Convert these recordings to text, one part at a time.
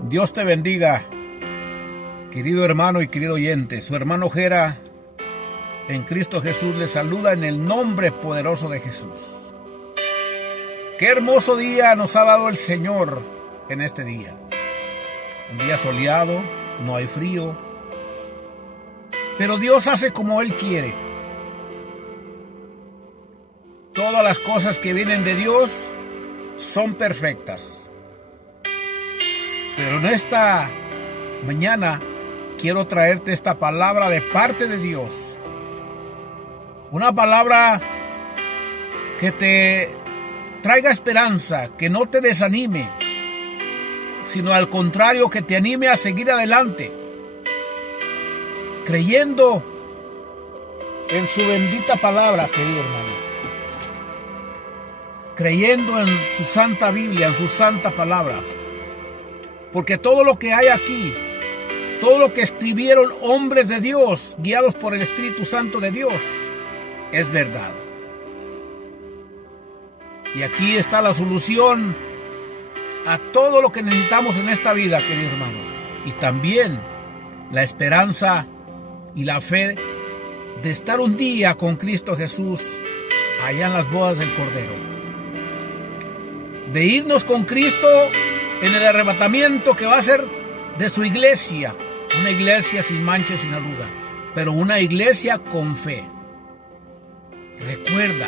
Dios te bendiga, querido hermano y querido oyente. Su hermano Jera en Cristo Jesús le saluda en el nombre poderoso de Jesús. Qué hermoso día nos ha dado el Señor en este día. Un día soleado, no hay frío, pero Dios hace como Él quiere. Todas las cosas que vienen de Dios son perfectas. Pero en esta mañana quiero traerte esta palabra de parte de Dios. Una palabra que te traiga esperanza, que no te desanime, sino al contrario, que te anime a seguir adelante, creyendo en su bendita palabra, querido hermano. Creyendo en su santa Biblia, en su santa palabra. Porque todo lo que hay aquí, todo lo que escribieron hombres de Dios, guiados por el Espíritu Santo de Dios, es verdad. Y aquí está la solución a todo lo que necesitamos en esta vida, queridos hermanos. Y también la esperanza y la fe de estar un día con Cristo Jesús allá en las bodas del Cordero. De irnos con Cristo en el arrebatamiento que va a ser de su iglesia. Una iglesia sin mancha y sin arruga, pero una iglesia con fe. Recuerda,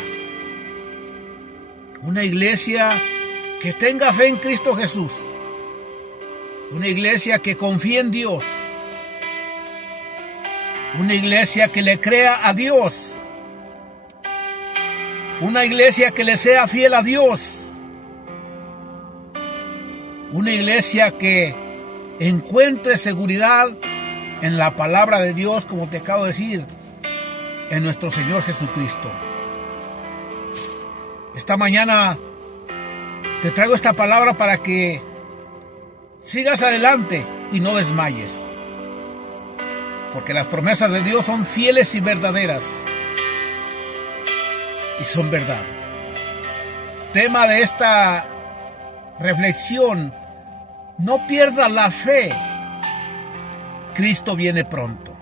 una iglesia que tenga fe en Cristo Jesús. Una iglesia que confíe en Dios. Una iglesia que le crea a Dios. Una iglesia que le sea fiel a Dios. Una iglesia que encuentre seguridad en la palabra de Dios, como te acabo de decir, en nuestro Señor Jesucristo. Esta mañana te traigo esta palabra para que sigas adelante y no desmayes. Porque las promesas de Dios son fieles y verdaderas. Y son verdad. Tema de esta reflexión: no pierdas la fe. Cristo viene pronto.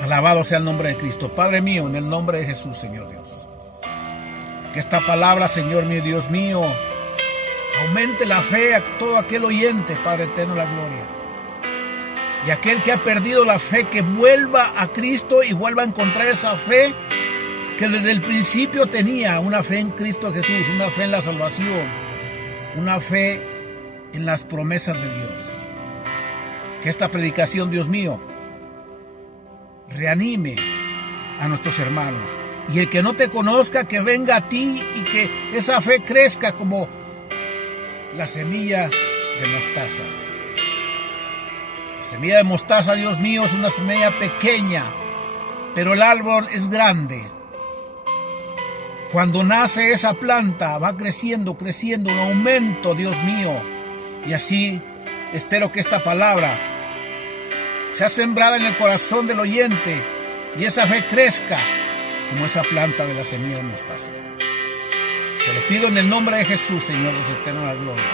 Alabado sea el nombre de Cristo. Padre mío, en el nombre de Jesús, Señor Dios, que esta palabra, Señor mío, Dios mío, aumente la fe a todo aquel oyente, Padre eterno, la gloria. Y aquel que ha perdido la fe, que vuelva a Cristo y vuelva a encontrar esa fe que desde el principio tenía, una fe en Cristo Jesús, una fe en la salvación, una fe en las promesas de Dios. Que esta predicación, Dios mío, reanime a nuestros hermanos. Y el que no te conozca, que venga a ti y que esa fe crezca como la semilla de mostaza. La semilla de mostaza, Dios mío, es una semilla pequeña, pero el árbol es grande. Cuando nace esa planta, va creciendo, un aumento, Dios mío. Y así espero que esta palabra sea sembrada en el corazón del oyente y esa fe crezca como esa planta de la semilla de mostaza. Te lo pido en el nombre de Jesús, Señor, Dios eterno, la gloria.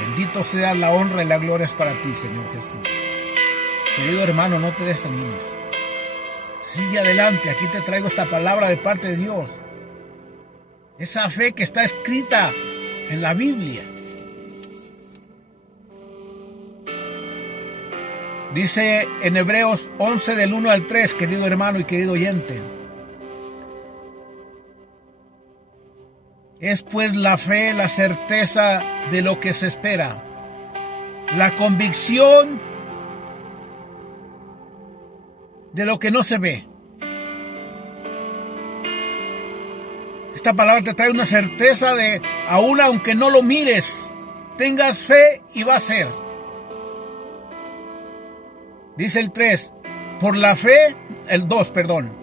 Bendito sea, la honra y la gloria es para ti, Señor Jesús. Querido hermano, no te desanimes. Sigue adelante, aquí te traigo esta palabra de parte de Dios. Esa fe que está escrita en la Biblia. Dice en Hebreos 11 del 1 al 3, querido hermano y querido oyente. Es pues la fe, la certeza de lo que se espera, la convicción de lo que no se ve. Esta palabra te trae una certeza de, aún aunque no lo mires, tengas fe y va a ser. Dice el 3, por la fe, el 2, perdón.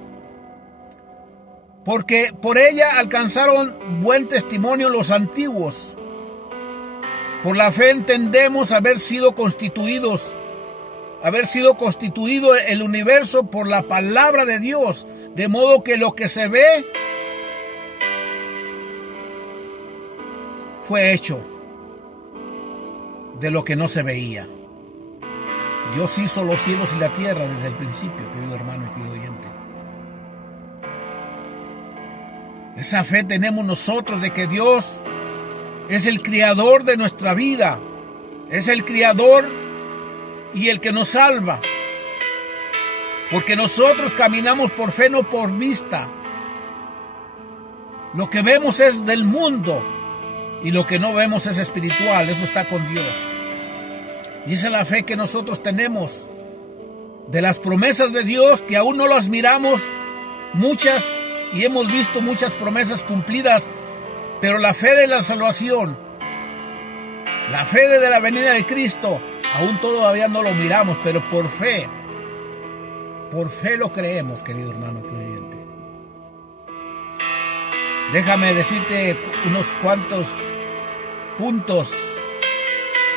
Porque por ella alcanzaron buen testimonio los antiguos. Por la fe entendemos haber sido constituido el universo por la palabra de Dios, de modo que lo que se ve fue hecho de lo que no se veía. Dios hizo los cielos y la tierra desde el principio, querido hermano y querido oyente. Esa fe tenemos nosotros de que Dios es el creador de nuestra vida, es el creador y el que nos salva. Porque nosotros caminamos por fe, no por vista. Lo que vemos es del mundo y lo que no vemos es espiritual, eso está con Dios. Y esa es la fe que nosotros tenemos de las promesas de Dios, que aún no las miramos muchas y hemos visto muchas promesas cumplidas, pero la fe de la salvación, la fe de la venida de Cristo, aún todavía no lo miramos, pero por fe lo creemos, querido hermano, querido oyente. Déjame decirte unos cuantos puntos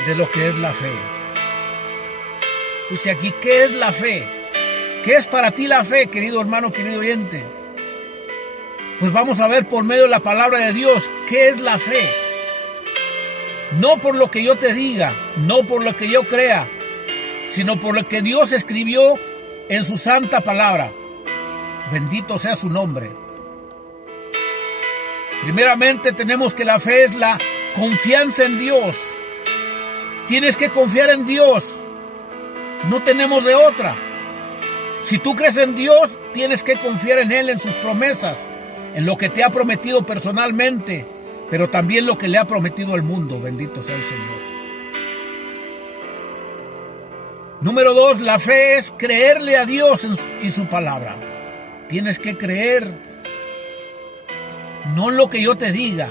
de lo que es la fe. Dice aquí, ¿qué es la fe? ¿Qué es para ti la fe, querido hermano, querido oyente? Pues vamos a ver por medio de la palabra de Dios, ¿qué es la fe? No por lo que yo te diga, no por lo que yo crea, sino por lo que Dios escribió en su santa palabra. Bendito sea su nombre. Primeramente tenemos que la fe es la confianza en Dios. Tienes que confiar en Dios. No tenemos de otra. Si tú crees en Dios, tienes que confiar en Él, en sus promesas, en lo que te ha prometido personalmente, pero también lo que le ha prometido al mundo. Bendito sea el Señor. Número 2, la fe es creerle a Dios y su palabra. Tienes que creer, no lo que yo te diga,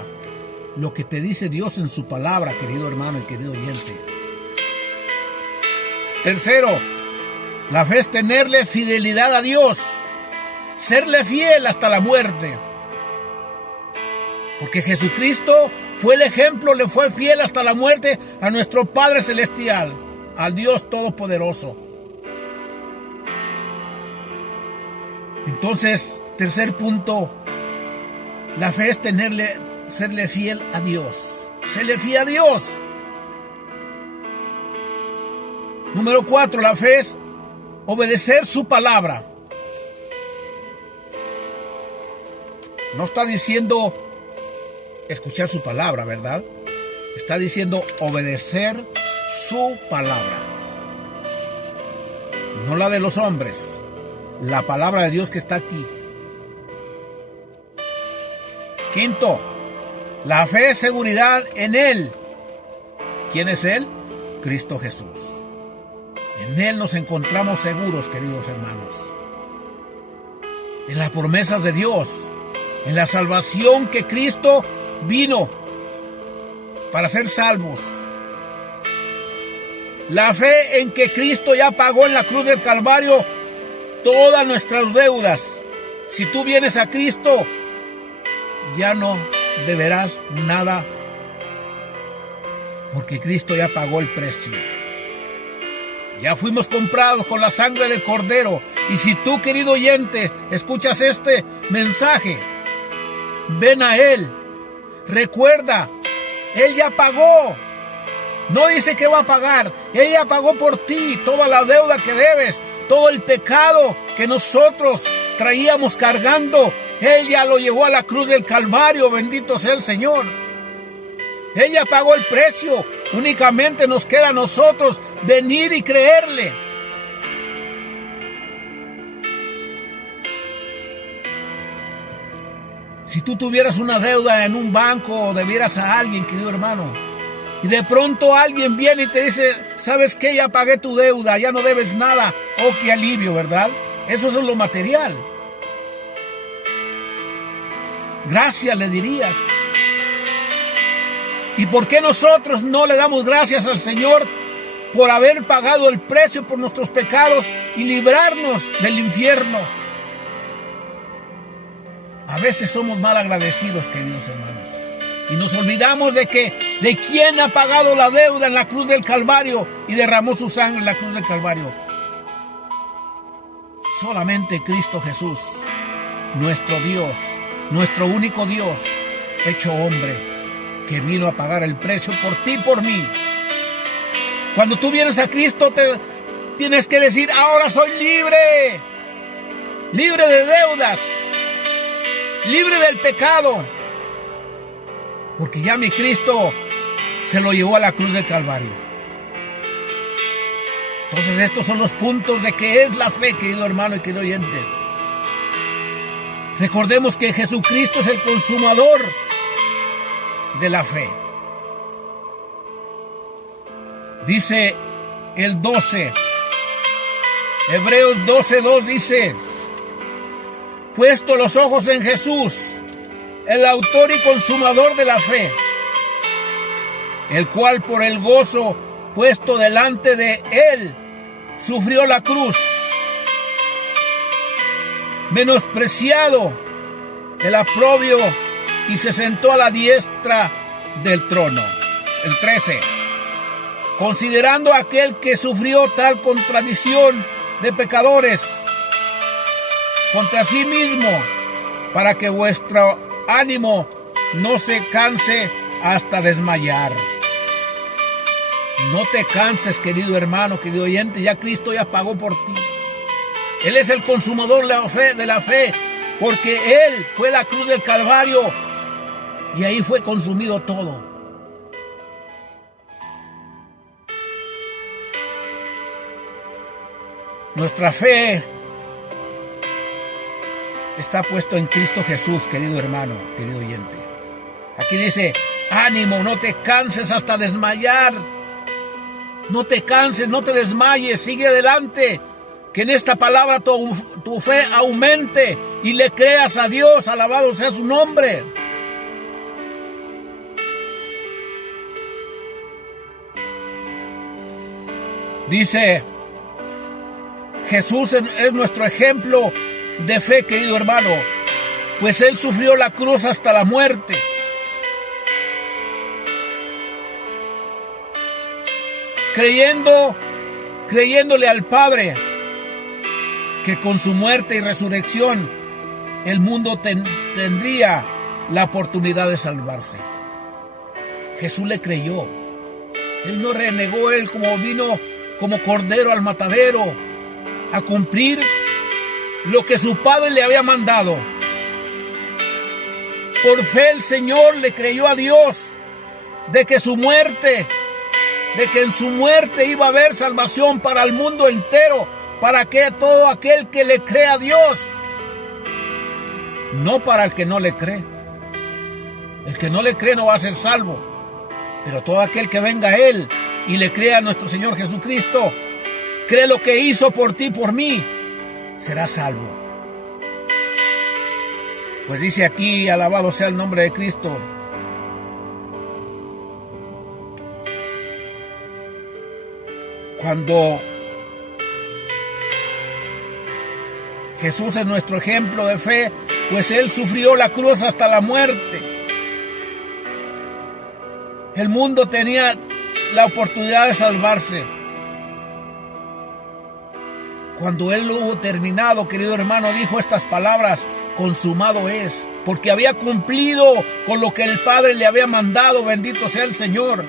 lo que te dice Dios en su palabra, querido hermano y querido oyente. Tercero, la fe es tenerle fidelidad a Dios, serle fiel hasta la muerte. Porque Jesucristo fue el ejemplo, le fue fiel hasta la muerte a nuestro Padre Celestial, al Dios Todopoderoso. Entonces, tercer punto, la fe es serle fiel a Dios. Serle fiel a Dios. Número 4, la fe es obedecer su palabra. No está diciendo escuchar su palabra, ¿verdad? Está diciendo obedecer su palabra. No la de los hombres, la palabra de Dios que está aquí. Quinto, la fe es seguridad en Él. ¿Quién es Él? Cristo Jesús. En Él nos encontramos seguros, queridos hermanos. En las promesas de Dios, en la salvación que Cristo vino para ser salvos. La fe en que Cristo ya pagó en la cruz del Calvario todas nuestras deudas. Si tú vienes a Cristo, ya no deberás nada, porque Cristo ya pagó el precio. Ya fuimos comprados con la sangre del Cordero. Y si tú, querido oyente, escuchas este mensaje, ven a Él. Recuerda, Él ya pagó. No dice que va a pagar. Él ya pagó por ti toda la deuda que debes, todo el pecado que nosotros traíamos cargando. Él ya lo llevó a la cruz del Calvario. Bendito sea el Señor. Él ya pagó el precio. Únicamente nos queda a nosotros venir y creerle. Si tú tuvieras una deuda en un banco o debieras a alguien, querido hermano, y de pronto alguien viene y te dice, ¿sabes qué? Ya pagué tu deuda, ya no debes nada. Oh, qué alivio, ¿verdad? Eso es lo material. Gracias le dirías. ¿Y por qué nosotros no le damos gracias al Señor por haber pagado el precio por nuestros pecados y librarnos del infierno? A veces somos mal agradecidos, queridos hermanos, y nos olvidamos de quién ha pagado la deuda en la cruz del Calvario y derramó su sangre en la cruz del Calvario. Solamente Cristo Jesús, nuestro Dios, nuestro único Dios, hecho hombre, que vino a pagar el precio por ti y por mí. Cuando tú vienes a Cristo, tienes que decir: ahora soy libre, libre de deudas, libre del pecado, porque ya mi Cristo se lo llevó a la cruz del Calvario. Entonces estos son los puntos de qué es la fe, querido hermano y querido oyente. Recordemos que Jesucristo es el consumador de la fe. Dice el 12, Hebreos 12:2 dice: puesto los ojos en Jesús, el autor y consumador de la fe, el cual por el gozo puesto delante de él sufrió la cruz, menospreciado el oprobio, y se sentó a la diestra del trono. El 13. Considerando a aquel que sufrió tal contradicción de pecadores contra sí mismo, para que vuestro ánimo no se canse hasta desmayar. No te canses, querido hermano, querido oyente, ya Cristo ya pagó por ti. Él es el consumador de la fe, porque Él fue la cruz del Calvario y ahí fue consumido todo. Nuestra fe está puesta en Cristo Jesús, querido hermano, querido oyente. Aquí dice: ánimo, no te canses hasta desmayar. No te canses, no te desmayes, sigue adelante. Que en esta palabra tu fe aumente y le creas a Dios, alabado sea su nombre. Dice: Jesús es nuestro ejemplo de fe, querido hermano, pues Él sufrió la cruz hasta la muerte. Creyéndole al Padre que con su muerte y resurrección el mundo tendría la oportunidad de salvarse. Jesús le creyó. Él no renegó, Él como vino como cordero al matadero a cumplir lo que su Padre le había mandado. Por fe el Señor le creyó a Dios de que en su muerte iba a haber salvación para el mundo entero, para que todo aquel que le crea a Dios, no para el que no le cree. El que no le cree no va a ser salvo, pero todo aquel que venga a Él y le crea a nuestro Señor Jesucristo, cree lo que hizo por ti y por mí, será salvo. Pues dice aquí: alabado sea el nombre de Cristo. Cuando Jesús es nuestro ejemplo de fe, pues Él sufrió la cruz hasta la muerte. El mundo tenía la oportunidad de salvarse. Cuando Él lo hubo terminado, querido hermano, dijo estas palabras: consumado es, porque había cumplido con lo que el Padre le había mandado. Bendito sea el Señor.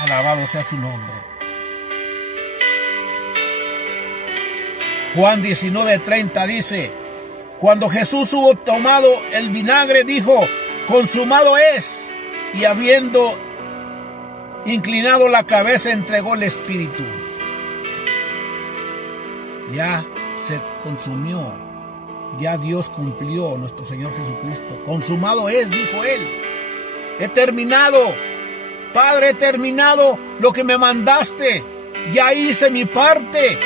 Alabado sea su nombre. Juan 19:30 dice: cuando Jesús hubo tomado el vinagre, dijo: consumado es, y habiendo inclinado la cabeza, entregó el Espíritu. Ya se consumió, ya Dios cumplió, nuestro Señor Jesucristo. Consumado es, dijo Él. He terminado. Padre, he terminado lo que me mandaste. Ya hice mi parte.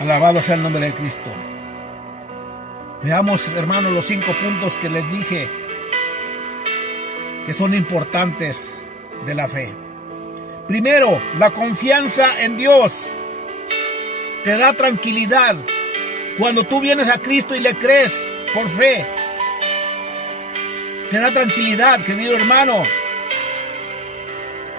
Alabado sea el nombre de Cristo. Veamos, hermanos, los 5 puntos que les dije que son importantes de la fe. Primero, la confianza en Dios te da tranquilidad. Cuando tú vienes a Cristo y le crees por fe, te da tranquilidad, querido hermano.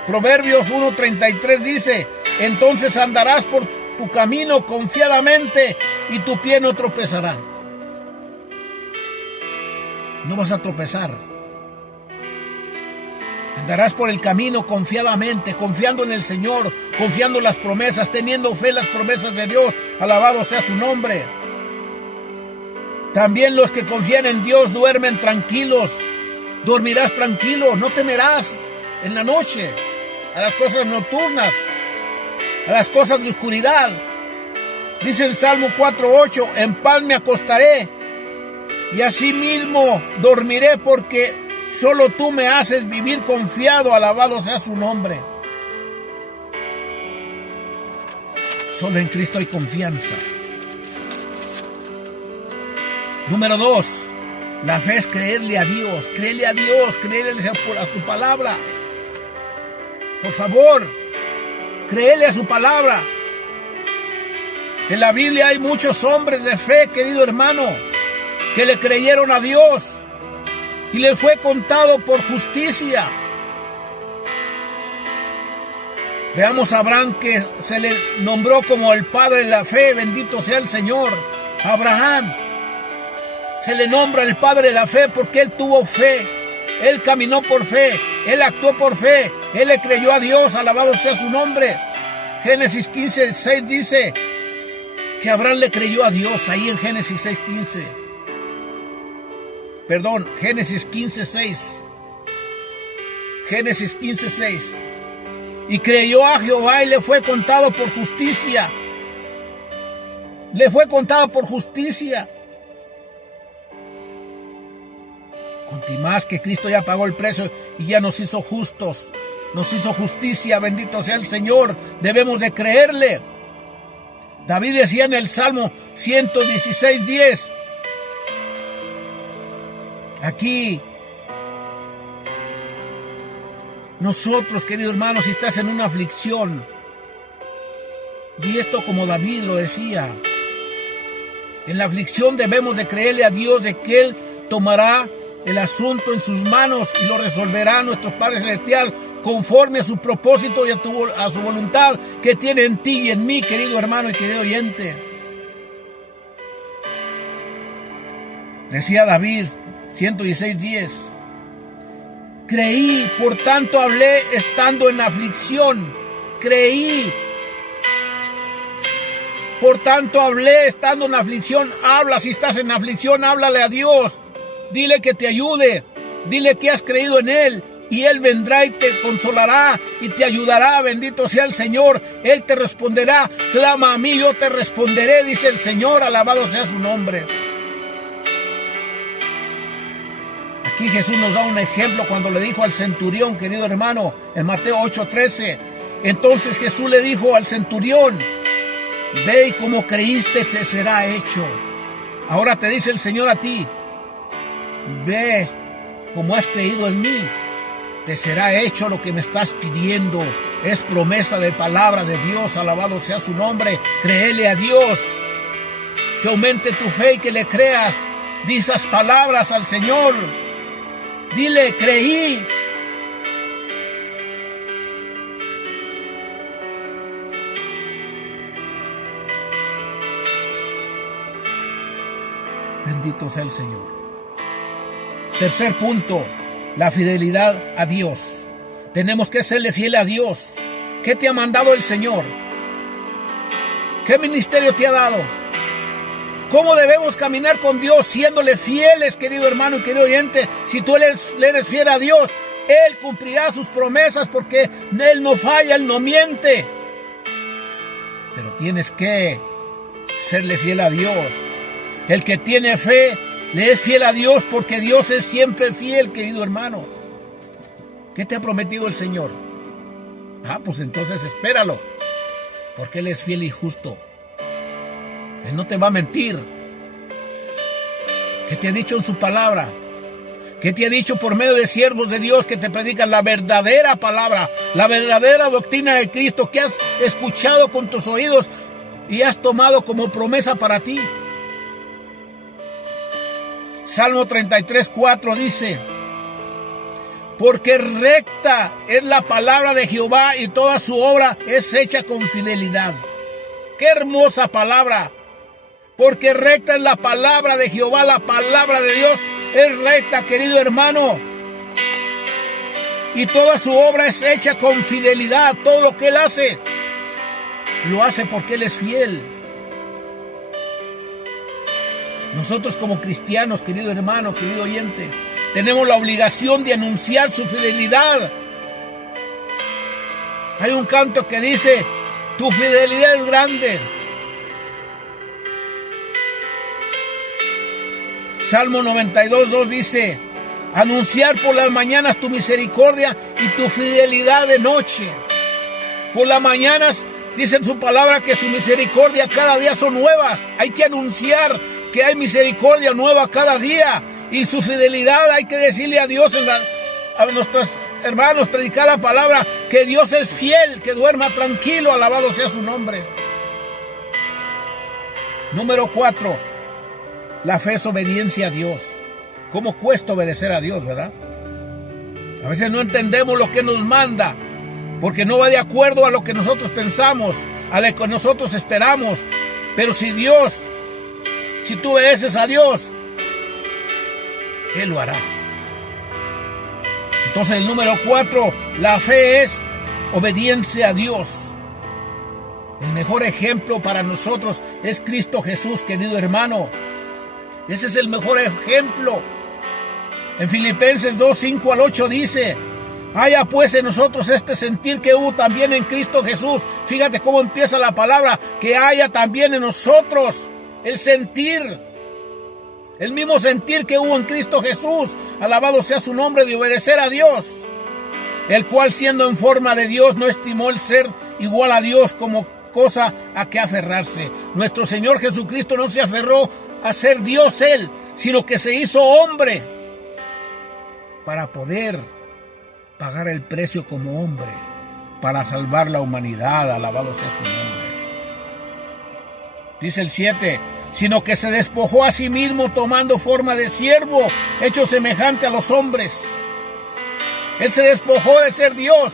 Proverbios 1:33 dice: entonces andarás por tu camino confiadamente y tu pie no tropezará. No vas a tropezar. Andarás por el camino confiadamente, confiando en el Señor, confiando en las promesas, teniendo fe en las promesas de Dios. Alabado sea su nombre. También los que confían en Dios duermen tranquilos. Dormirás tranquilo, no temerás en la noche a las cosas nocturnas, a las cosas de oscuridad. Dice el Salmo 4:8, en paz me acostaré y asimismo dormiré porque solo tú me haces vivir confiado. Alabado sea su nombre. Solo en Cristo hay confianza. Número 2, la fe es creerle a Dios, créele a Dios, créele a su palabra. Por favor, créele a su palabra. En la Biblia hay muchos hombres de fe, querido hermano, que le creyeron a Dios y le fue contado por justicia. Veamos a Abraham, que se le nombró como el padre de la fe, bendito sea el Señor. Abraham se le nombra el padre de la fe porque él tuvo fe, él caminó por fe, él actuó por fe, él le creyó a Dios, alabado sea su nombre. Génesis 15:6 dice que Abraham le creyó a Dios, ahí en Génesis 6:15. Perdón, Génesis 15:6. Génesis 15:6. Y creyó a Jehová y le fue contado por justicia. Le fue contado por justicia. Contimás que Cristo ya pagó el precio y ya nos hizo justos. Nos hizo justicia, bendito sea el Señor. Debemos de creerle. David decía en el Salmo 116:10. Aquí, nosotros, queridos hermanos, si estás en una aflicción, y esto como David lo decía, en la aflicción debemos de creerle a Dios de que Él tomará el asunto en sus manos y lo resolverá nuestro Padre Celestial conforme a su propósito y a su voluntad que tiene en ti y en mí, querido hermano y querido oyente. Decía David 116:10. Creí, por tanto hablé estando en aflicción. Creí, por tanto hablé estando en aflicción. Habla, si estás en aflicción, háblale a Dios. Dile que te ayude. Dile que has creído en Él. Y Él vendrá y te consolará y te ayudará. Bendito sea el Señor. Él te responderá. Clama a mí, yo te responderé, dice el Señor. Alabado sea su nombre. Aquí Jesús nos da un ejemplo cuando le dijo al centurión, querido hermano, en Mateo 8:13. Entonces Jesús le dijo al centurión, ve y como creíste te será hecho. Ahora te dice el Señor a ti, ve como has creído en mí, te será hecho lo que me estás pidiendo. Es promesa de palabra de Dios, alabado sea su nombre. Créele a Dios, que aumente tu fe y que le creas. Di esas palabras al Señor. Dile, creí. Bendito sea el Señor. Tercer punto, la fidelidad a Dios. Tenemos que serle fiel a Dios. ¿Qué te ha mandado el Señor? ¿Qué ministerio te ha dado? ¿Cómo debemos caminar con Dios siéndole fieles, querido hermano y querido oyente? Si tú le eres fiel a Dios, Él cumplirá sus promesas porque Él no falla, Él no miente. Pero tienes que serle fiel a Dios. El que tiene fe le es fiel a Dios porque Dios es siempre fiel, querido hermano. ¿Qué te ha prometido el Señor? Pues entonces espéralo, porque Él es fiel y justo. Él no te va a mentir. ¿Qué te ha dicho en su palabra? ¿Qué te ha dicho por medio de siervos de Dios que te predican la verdadera palabra, la verdadera doctrina de Cristo que has escuchado con tus oídos y has tomado como promesa para ti? Salmo 33:4 dice, porque recta es la palabra de Jehová y toda su obra es hecha con fidelidad. ¡Qué hermosa palabra! Porque recta es la palabra de Jehová, la palabra de Dios es recta, querido hermano. Y toda su obra es hecha con fidelidad. Todo lo que Él hace, lo hace porque Él es fiel. Nosotros como cristianos, querido hermano, querido oyente, tenemos la obligación de anunciar su fidelidad. Hay un canto que dice, tu fidelidad es grande. Salmo 92:2 dice, anunciar por las mañanas tu misericordia y tu fidelidad de noche. Por las mañanas dice en su palabra que su misericordia cada día son nuevas. Hay que anunciar que hay misericordia nueva cada día. Y su fidelidad hay que decirle a Dios, a nuestros hermanos, predicar la palabra, que Dios es fiel, que duerma tranquilo, alabado sea su nombre. Número 4. La fe es obediencia a Dios. ¿Cómo cuesta obedecer a Dios, verdad? A veces no entendemos lo que nos manda, porque no va de acuerdo a lo que nosotros pensamos, a lo que nosotros esperamos. Pero si tú obedeces a Dios, Él lo hará. Entonces el número 4, la fe es obediencia a Dios. El mejor ejemplo para nosotros es Cristo Jesús, querido hermano. Ese es el mejor ejemplo. En Filipenses 2:5-8 dice, haya pues en nosotros este sentir que hubo también en Cristo Jesús. Fíjate cómo empieza la palabra, que haya también en nosotros el sentir, el mismo sentir que hubo en Cristo Jesús, alabado sea su nombre, de obedecer a Dios, el cual siendo en forma de Dios no estimó el ser igual a Dios como cosa a que aferrarse. Nuestro Señor Jesucristo no se aferró a ser Dios Él, sino que se hizo hombre para poder pagar el precio como hombre, para salvar la humanidad, alabado sea su nombre. Dice el 7, sino que se despojó a sí mismo tomando forma de siervo, hecho semejante a los hombres. Él se despojó de ser Dios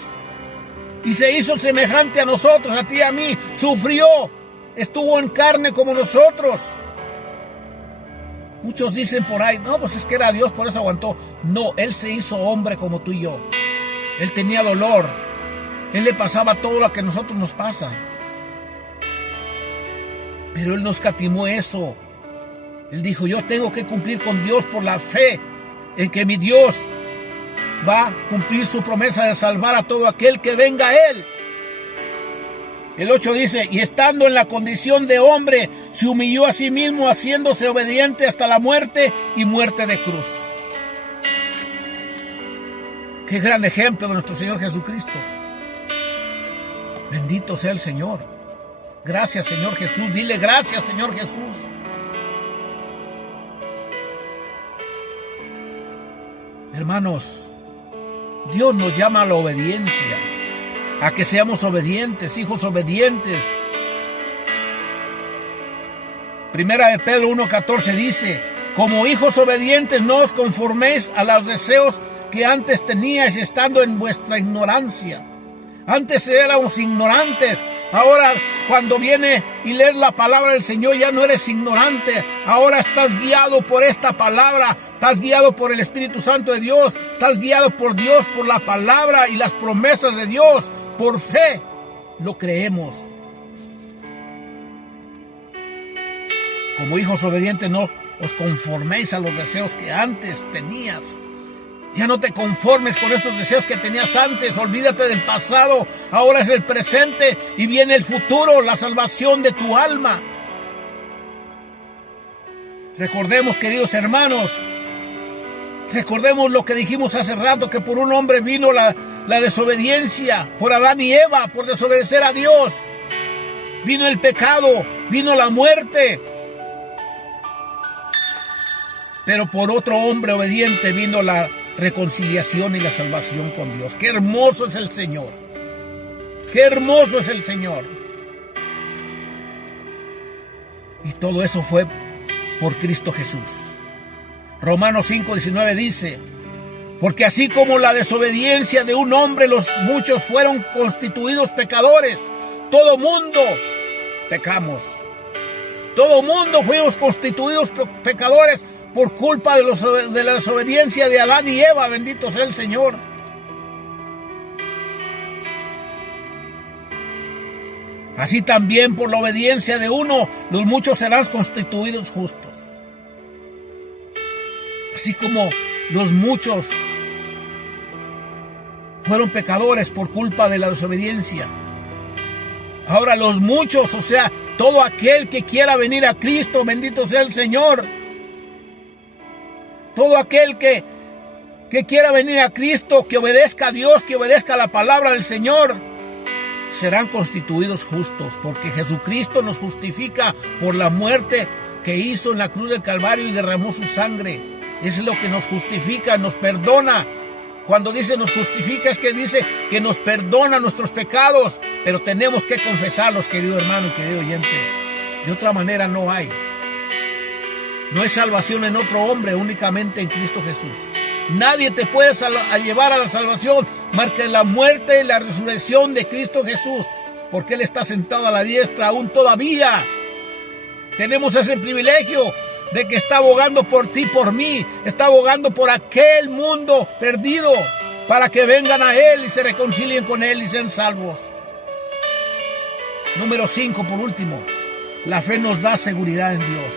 y se hizo semejante a nosotros, a ti y a mí. Sufrió, estuvo en carne como nosotros. Muchos dicen por ahí, no, pues es que era Dios, por eso aguantó. No, Él se hizo hombre como tú y yo. Él tenía dolor. Él le pasaba todo lo que a nosotros nos pasa. Pero Él no escatimó eso. Él dijo, yo tengo que cumplir con Dios por la fe en que mi Dios va a cumplir su promesa de salvar a todo aquel que venga a Él. El 8 dice, y estando en la condición de hombre, se humilló a sí mismo, haciéndose obediente hasta la muerte y muerte de cruz. Qué gran ejemplo de nuestro Señor Jesucristo. Bendito sea el Señor. Gracias, Señor Jesús. Dile gracias, Señor Jesús. Hermanos, Dios nos llama a la obediencia, a que seamos obedientes, hijos obedientes. Primera de Pedro 1:14 dice, como hijos obedientes no os conforméis a los deseos que antes teníais estando en vuestra ignorancia. Antes éramos ignorantes. Ahora cuando viene y lees la palabra del Señor ya no eres ignorante. Ahora estás guiado por esta palabra. Estás guiado por el Espíritu Santo de Dios. Estás guiado por Dios, por la palabra y las promesas de Dios. Por fe lo creemos. Como hijos obedientes no os conforméis a los deseos que antes tenías. Ya no te conformes con esos deseos que tenías antes. Olvídate del pasado. Ahora es el presente y viene el futuro, la salvación de tu alma. Recordemos, queridos hermanos, recordemos lo que dijimos hace rato, que por un hombre vino la desobediencia, por Adán y Eva, por desobedecer a Dios. Vino el pecado, vino la muerte. Pero por otro hombre obediente vino la reconciliación y la salvación con Dios. ¡Qué hermoso es el Señor! ¡Qué hermoso es el Señor! Y todo eso fue por Cristo Jesús. Romanos 5:19 dice, porque así como la desobediencia de un hombre, los muchos fueron constituidos pecadores. Todo mundo pecamos. Todo mundo fuimos constituidos pecadores por culpa de la desobediencia de Adán y Eva. Bendito sea el Señor. Así también por la obediencia de uno, los muchos serán constituidos justos. Así como los muchos fueron pecadores por culpa de la desobediencia, ahora los muchos, o sea, todo aquel que quiera venir a Cristo, bendito sea el Señor. Todo aquel que quiera venir a Cristo, que obedezca a Dios, que obedezca a la palabra del Señor, serán constituidos justos, porque Jesucristo nos justifica por la muerte que hizo en la cruz del Calvario y derramó su sangre. Es lo que nos justifica, nos perdona. Cuando dice nos justifica, es que dice que nos perdona nuestros pecados, pero tenemos que confesarlos, querido hermano y querido oyente. De otra manera no hay. No hay salvación en otro hombre, únicamente en Cristo Jesús. Nadie te puede llevar a la salvación más que la muerte y la resurrección de Cristo Jesús, porque Él está sentado a la diestra aún todavía. Tenemos ese privilegio de que está abogando por ti, por mí, está abogando por aquel mundo perdido, para que vengan a Él y se reconcilien con Él y sean salvos. Número 5, por último, la fe nos da seguridad en Dios.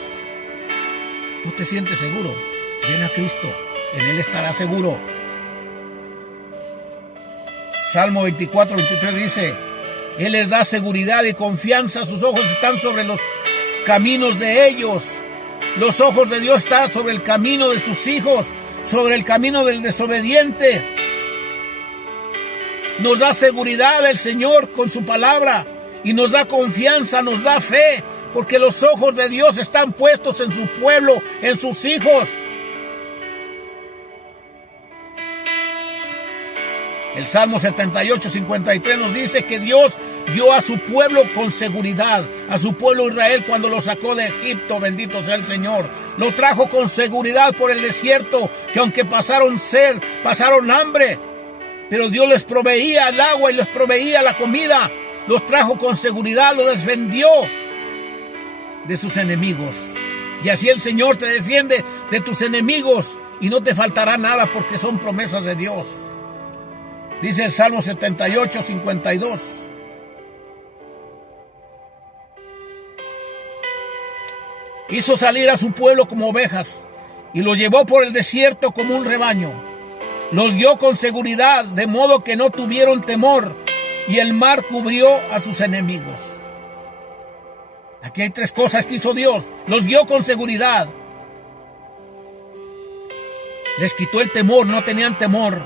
¿Tú te sientes seguro? Ven a Cristo, en Él estarás seguro. Salmo 24, 23 dice, Él les da seguridad y confianza, sus ojos están sobre los caminos de ellos. Los ojos de Dios están sobre el camino de sus hijos, sobre el camino del desobediente. Nos da seguridad el Señor con su palabra y nos da confianza, nos da fe, porque los ojos de Dios están puestos en su pueblo, en sus hijos. El Salmo 78, 53 nos dice que Dios dio a su pueblo con seguridad, a su pueblo Israel cuando lo sacó de Egipto, bendito sea el Señor. Lo trajo con seguridad por el desierto, que aunque pasaron sed, pasaron hambre, pero Dios les proveía el agua y les proveía la comida. Los trajo con seguridad, los defendió de sus enemigos. Y así el Señor te defiende de tus enemigos y no te faltará nada porque son promesas de Dios. Dice el Salmo 78, 52. Hizo salir a su pueblo como ovejas y los llevó por el desierto como un rebaño. Los guió con seguridad, de modo que no tuvieron temor, y el mar cubrió a sus enemigos. Aquí hay 3 cosas que hizo Dios. Los guió con seguridad. Les quitó el temor, no tenían temor.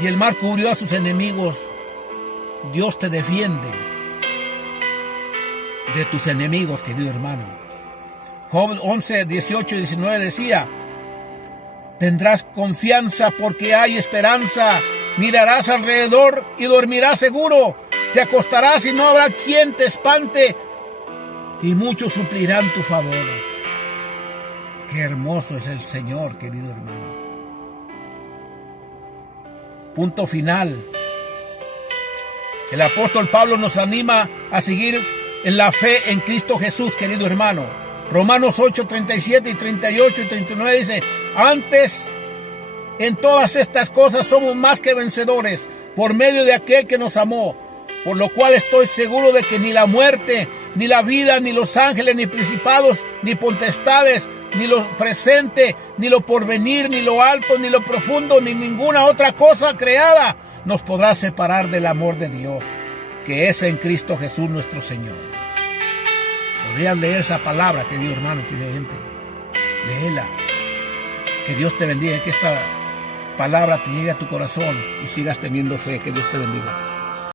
Y el mar cubrió a sus enemigos. Dios te defiende de tus enemigos, querido hermano. Job 11, 18 y 19 decía, tendrás confianza porque hay esperanza. Mirarás alrededor y dormirás seguro. Te acostarás y no habrá quien te espante. Y muchos suplirán tu favor. Qué hermoso es el Señor, querido hermano. Punto final. El apóstol Pablo nos anima a seguir en la fe en Cristo Jesús, querido hermano. Romanos 8, 37 y 38 y 39 dice, antes, en todas estas cosas somos más que vencedores por medio de aquel que nos amó, por lo cual estoy seguro de que ni la muerte, ni la vida, ni los ángeles, ni principados, ni potestades, ni lo presente, ni lo porvenir, ni lo alto, ni lo profundo, ni ninguna otra cosa creada nos podrá separar del amor de Dios, que es en Cristo Jesús nuestro Señor. Podrías leer esa palabra, querido hermano, querido oyente. Léela. Que Dios te bendiga, que esta palabra te llegue a tu corazón y sigas teniendo fe. Que Dios te bendiga.